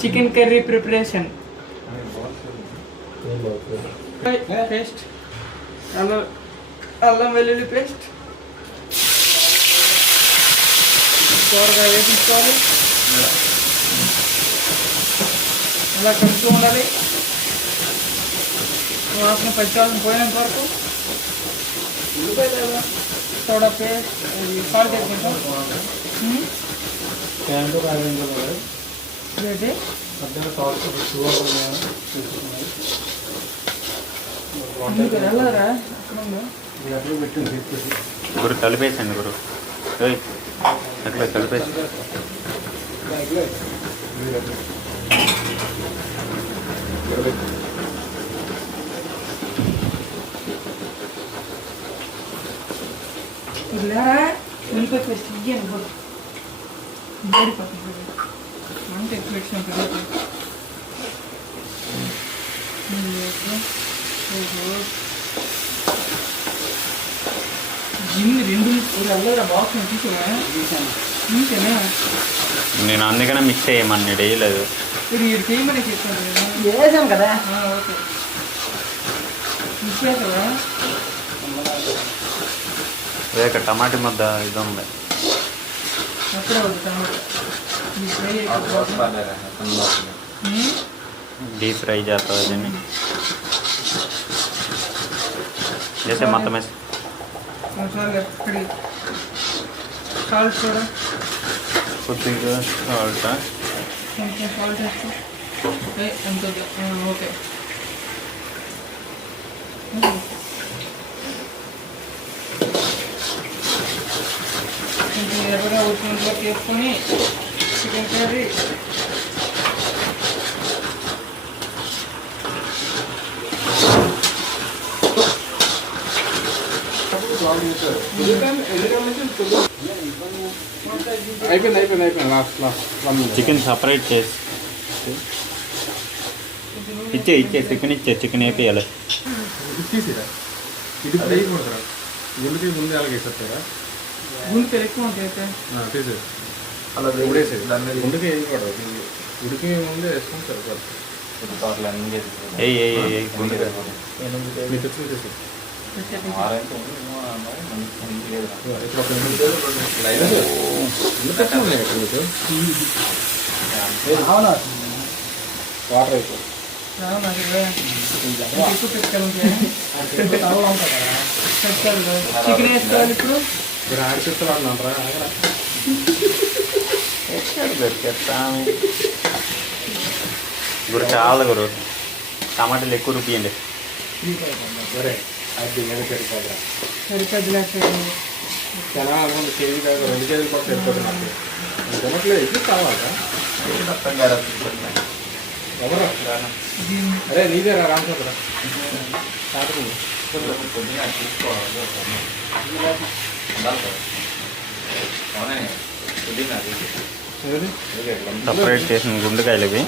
Chicken curry preparation. Paste, అల్లం వెల్లుల్లి paste, కూరగాయ వేపించుకోవాలి. అలా కలుపుతూ ఉండాలి. వాసన పచ్చివాసన పోయినంత వరకు. సోడా పేస్ట్, సాల్ట్ వేసుకుంటాం. గురు కలిపేసండి గురు, అట్లా కలిపేసి. అంటే ఎక్కువ జిమ్ రెండు బాక్స్ తీసేనా? నేను అందుకనే మిక్స్ చేయమని వేయలేదు. మీరు చేయమని చెప్పాను వేసాను కదా. ఓకే, మిక్స్ చేసావా? రేక టమాటా ముద్ద ఇది ఉంది. అప్పుడే వద్దు టమాటా. డీప్ ఫ్రై చేస్తుంది దీన్ని చేస్తే మొత్తం వేసి. సాల్ట్ కూడా కొద్దిగా సాల్ట్, కొంచెం సాల్ట్ వేస్తాం. ఎంత? ఓకే. కొంచెం ఎర్రగా ఉడికినంతలోకి వేసుకొని చికెన్ కర్రీ అయిపోయింది. చికెన్ సపరేట్ చేసి ఇచ్చే చికెన్ చికెన్ వేపియాలి. ఇది వేయకూడదురా, గుండెకి ముందే అలాగే వేసేస్తారా? గుండె ఎక్కువ ఉంటాయి. తీసేది అలా ఉడేసేది, దాన్ని గుండెకి వేయకూడదు. ఉడికి ముందే వేసుకొని సరిపోతుంది. మీకు తెచ్చి చేసేది. వాటర్ అయిపోయి చికెన్ వేసుకోవాలి. ఇప్పుడు మీరు ఆడి చెప్తాను అంటారా? గురు చాలా గురు, టమాటాలు ఎక్కువ రుపియండి. సరే, అది సరిపోదు. సరిపోద్దులేకపోయింది. చాలా కేజీ కాదు, 2 కేజీలు కూడా సరిపోతుంది. నాకు తినట్లేదు. ఇది కావాలా? ఎవరు? అరే నీదేరా రామచంద్ర. సపరేట్ చేసిన గుండెకాయలు ఇవి.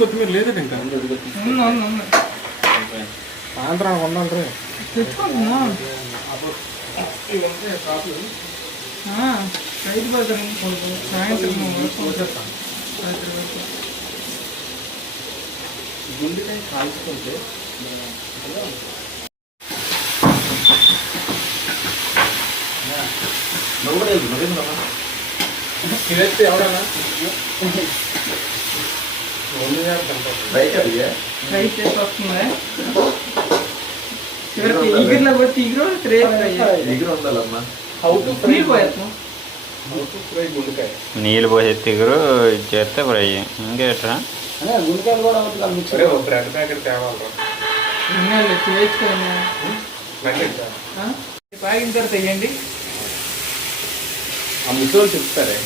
కొత్తిమీర లేదండి ఇంకా. సాయంత్రం ఉండాలి. తెచ్చుకుంటున్నా రైతు బజార్ సాయంత్రం గుండెకాయ కాల్చుకుంటే తినేస్తే ఎవడన్నా రైస్ చేసి వస్తుందా? ఈగిరిలో కొట్టి నీళ్ళు పోసే తిగురు చేస్తే ఫ్రై. ఇంకేట్రా గుండెకాయలు కూడా బ్రెడ్ ప్యాకెట్ తేవాలి. పాగిన తర్వాత వేయండి. ఆ ముసలు చెప్తారే.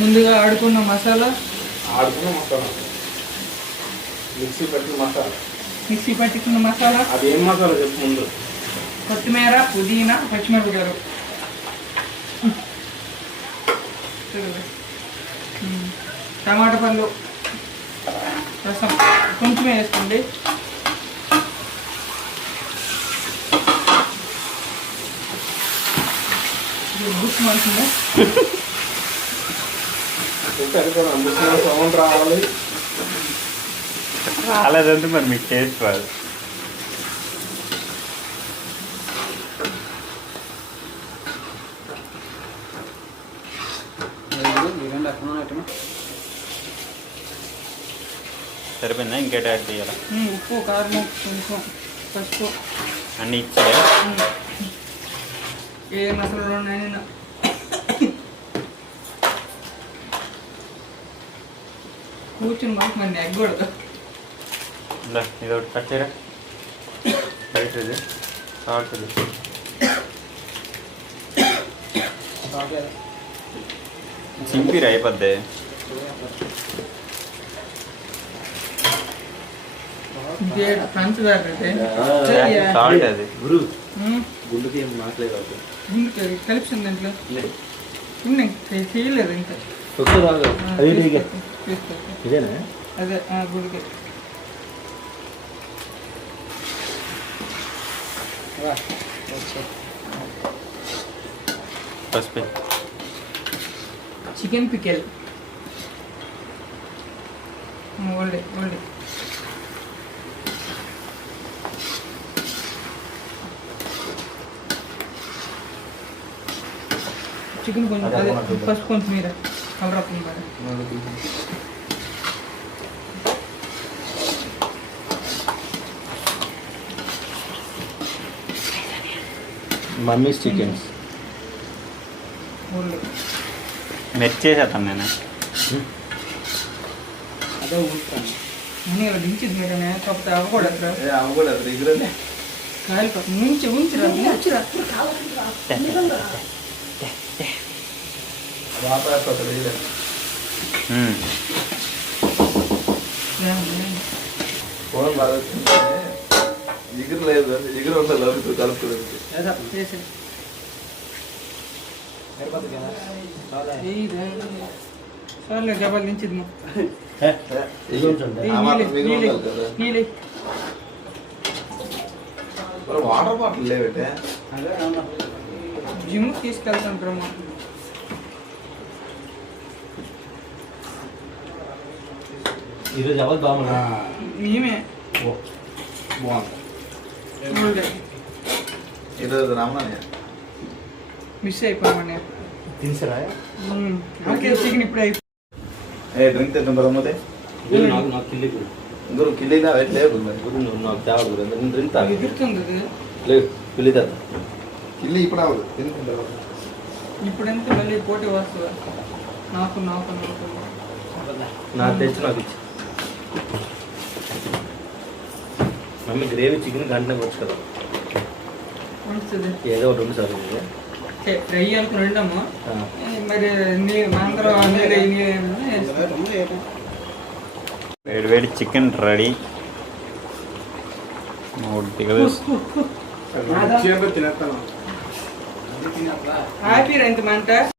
ముందుగా ఆడుకున్న మసాలా మిక్సీ పట్టుకున్న మసాలా. అదేం మసాలా చెప్పు ముందు. కొత్తిమీర, పుదీనా, పచ్చిమిరపకాయలు, టమాటా పళ్ళు, రసం కొంచెమే వేసుకోండి. బుక్ మారుతుందా సౌండ్ రావాలి. రాలేదంటే మరి మీకు టేస్ట్ రాదు. సరిపోయిందా? ఇంకేట యాడ్ చేయాలా? ఉప్పు, కారం, కొంచెం పసుపు అన్నీ ఇచ్చా. ఏ మసాలా ఉన్నాయైనా కూర్చుని మాకు మరి ఎగ్గకూడదు. ఇది ఒకటి కట్ చేయరా. బయట ఇది సాల్ట్ ఇది చింపిరి అయిపోద్ది. పంచదార సాల్ట్ అది గుండుకి ఏం మాట్లేదు. కలిపింది దాంట్లో చేయలేదు ఇంకా. ఇదేనా? అదే గుడికి పసుపు చికెన్ పికెల్ ఓల్డే చికెన్ కొంచెం అదే ఫస్ట్ కొంచెం మీద కలర్ అవుతుంది బాగా. మమ్మీస్ చికెన్స్ మెచ్చేసేస్తాను నేను. అదే ఉంటాను నేను ఇలా దించింది మీరనే కాకపోతే అవ్వకూడదు. కాయలు ఉంచిరా ఫోన్ బాగా ఎగురు లేదు, ఎగురు ఉండాలి కలుపుకోవడానికి. సర్లే డబ్బలు దించింది వాటర్ బాటిల్ లేవటే జిమ్ తీసుకెళ్తాను బ్రహ్మ. ఈరోజు ఎవరు బాగున్నా మేమే బాగుంది. ఈరోజు రమ్మని మిస్ అయిపోయామని తినసరా చికెన్ ఇప్పుడు అయిపోయి డ్రింక్ తెచ్చిన బలమతే నాకు కిల్లి గురు కిల్లి లేదు నాకు తేవడు డ్రింక్ తాగి ఎగురుతుంది అది. లేదు కిల్లి తాత కిల్లి ఇప్పుడు అవ్వదు తినుకుంటా. ఇప్పుడు ఎంత మళ్ళీ పోటీ వస్తుందా? నాకు తెచ్చి నాకు ఇచ్చి మమ్మీ గ్రేవీ చికెన్ గంటలకు వచ్చు కదా వస్తుంది. ఏదో ఒకటి ఉంది సార్ ఫ్రై అనుకుని రెండమ్మా మరి అందరూ వేడి చికెన్ రెడీ. 3 టికెలు హ్యాపీ రైతు మంట